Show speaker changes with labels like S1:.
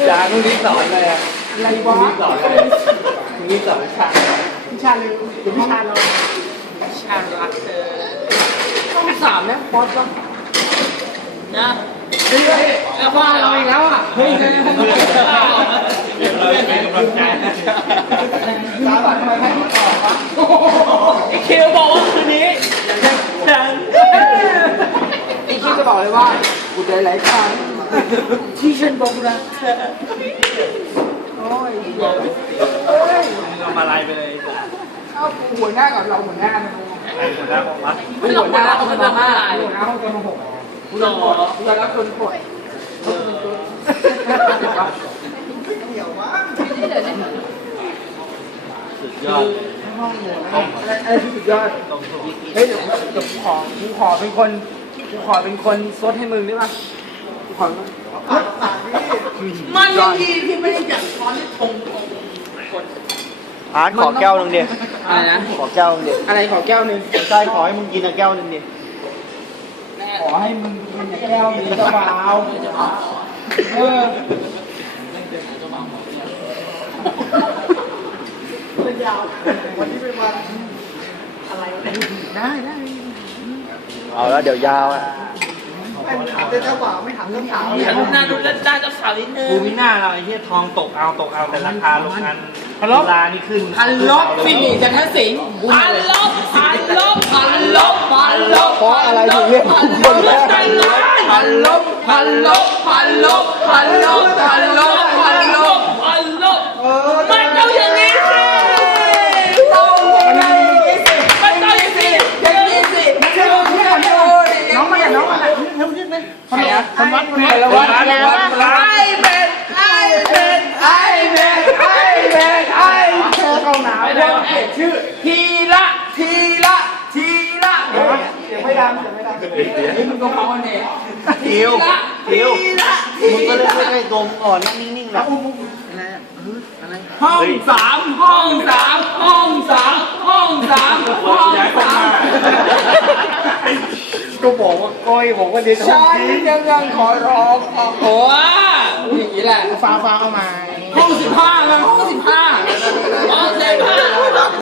S1: จารย์พรุ่งนี้สอนเลยอะ
S2: อะไรวะ
S1: สอนเลยพรุ่งนี้สอนวิชา
S2: วิชาเลยหรือวิชาเรา
S3: วิชารักเธอ
S2: ต้องสามไหมบอสก็
S3: นะ
S2: เฮ้ยแล้วว่าเราอีกแล้วอ่ะเฮ้ยเฮ้ย
S1: เราเป็นกำลังใจ
S2: ตาบัดทำไมไม่ตอบวะ
S3: ไอคิวบอกว่าคืนนี้ฉัน
S2: ไอ้คิดจะบอกเลยว่ากูเจอหลายครั้งที่ฉันบอกรักเธอโอ้ยเฮ้ย
S1: เอามาลายไปเลย
S2: เอาหัวหน้ากับเราหัวหน้านะ
S1: ใครคนหน้าของวัด
S3: ไม่หลอกคนละคนละมา
S2: หัวหน้าห้องจะมาหกกูจะกดกูจะรับคนกดเดี๋ยววะ
S1: สุดยอด
S2: ห้องหัวห้องอะไรที่สุดยอดเฮ้ยเดี๋ยวกูขอเป็นคนซดให้มึงได้ปะกูขอ
S3: มันยังดีที่ไม่ได้จัดช้อนที่ทงคน
S4: อาร์ตขอแก้วนึงดิ
S2: อะไรนะ
S4: ขอแก้วนึงดิ
S2: อะไรขอแก้วนึง
S4: ใช่ขอให้มึงกินอะแก้วนึงดิ
S2: ขอให้มึงกินแก้วนี้เจ้าบ่าวเออวันนี้เป็นวันอะไรได้
S4: เอาแล้วเดี๋ยวยาวอ่ะ
S2: ไม่ถามเจ้าบ่าวไม่ถามเจ้าสาว
S3: อยากดูหน้าดูด้านเจ้าสาวนิดนึง
S1: ภูมิหน้าเราไอ้ที่ทองตกเอาแต่ราคาลงงานเวลานี่ขึ้น
S2: พันลบฟินิจันทสิงห์
S3: พันลบพันลบพันลบพันลบ
S4: เพราะอะไรถึงเรียกทุกคนว่า
S2: พันลบพันลบพันลบพันลบพันลบพันลบ
S3: พันลบมันต้องอย่างนี้สิ
S2: ต้องอย่างนี้สิ
S3: มันต้องอย่างนี้
S2: อย่างนี้สิไม่ใช่คนที่คนโง่ดิน้องมันอะเร็วนิดไหมใครอะคนวัดคนวัด ไอ้เบ็ดไอ้เบ็ดไอ้เบ็ดไอ้เบ็ดไอ้เธอเข้าหนาวเพิ่มเปลี่ยนชื่อทีละทีละทีละเดี๋ยวไม่ดังนี่มึงก็พอเนี่ย
S4: ทิวทิว
S2: ทีละ
S4: มึงก็เล่นใกล้ๆตัวมึงก่อนนั่งนิ่งๆนะ
S2: ห้องสามห้องสามห้องสามห้องสามห้องสาม
S4: ก็บอกว่าก้อยบอกว่าเรียน
S2: ฉันยังขอร้องโอ้อย่างนี้แหละฟ้าเอามาห้อง15ห้อง15
S3: เอาเสร็จ